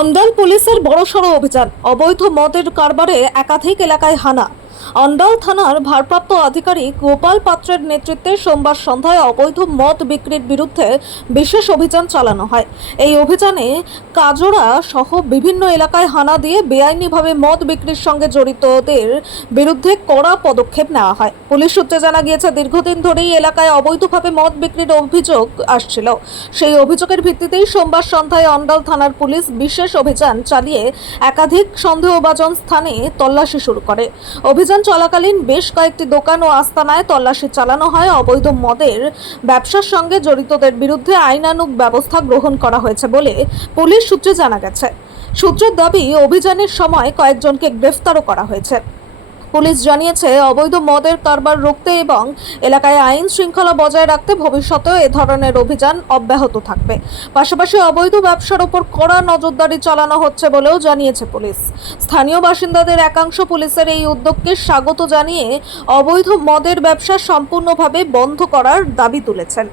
অন্ডাল পুলিশের বড়সড় অভিযান, অবৈধ মদের কারবারে একাধিক এলাকায় হানা। অন্ডাল থানার ভারপ্রাপ্ত আধিকারিক গোপাল পাত্রের নেতৃত্বে সোমবার সন্ধ্যায় অবৈধ মদ বিক্রির বিরুদ্ধে বিশেষ অভিযান চালানো হয়। এই অভিযানে কাজরা সহ বিভিন্ন এলাকায় হানা দিয়ে বেআইনিভাবে মদ বিক্রির সঙ্গে জড়িতদের বিরুদ্ধে কড়া পদক্ষেপ নেওয়া হয়। পুলিশ সূত্রে জানা গিয়েছে, দীর্ঘদিন ধরেই এলাকায় অবৈধভাবে মদ বিক্রির অভিযোগ আসছিল। সেই অভিযোগের ভিত্তিতেই সোমবার সন্ধ্যায় অন্ডাল থানার পুলিশ বিশেষ অভিযান চালিয়ে একাধিক সন্দেহভাজন স্থানে তল্লাশি শুরু করে। অভিযান চলাকালীন বেশ কয়েকটি দোকান ও আস্তানায় তল্লাশি চালানো হয়। অবৈধ মদের ব্যবসার সঙ্গে জড়িতদের বিরুদ্ধে আইনানুগ ব্যবস্থা গ্রহণ করা হয়েছে বলে পুলিশ সূত্রে জানা গেছে। সূত্রের দাবি, অভিযানের সময় কয়েকজনকে গ্রেফতারও করা হয়েছে। পুলিশ জানিয়েছে, অবৈধ মদের কারবার রুখতে এবং এলাকায় আইন শৃঙ্খলা বজায় রাখতে ভবিষ্যতেও এ ধরনের অভিযান অব্যাহত থাকবে। পাশাপাশি অবৈধ ব্যবসার উপর কড়া নজরদারি চালানো হচ্ছে বলেও জানিয়েছে পুলিশ। স্থানীয় বাসিন্দাদের একাংশ পুলিশের এই উদ্যোগকে স্বাগত জানিয়ে অবৈধ মদের ব্যবসা সম্পূর্ণভাবে বন্ধ করার দাবি তুলেছেন।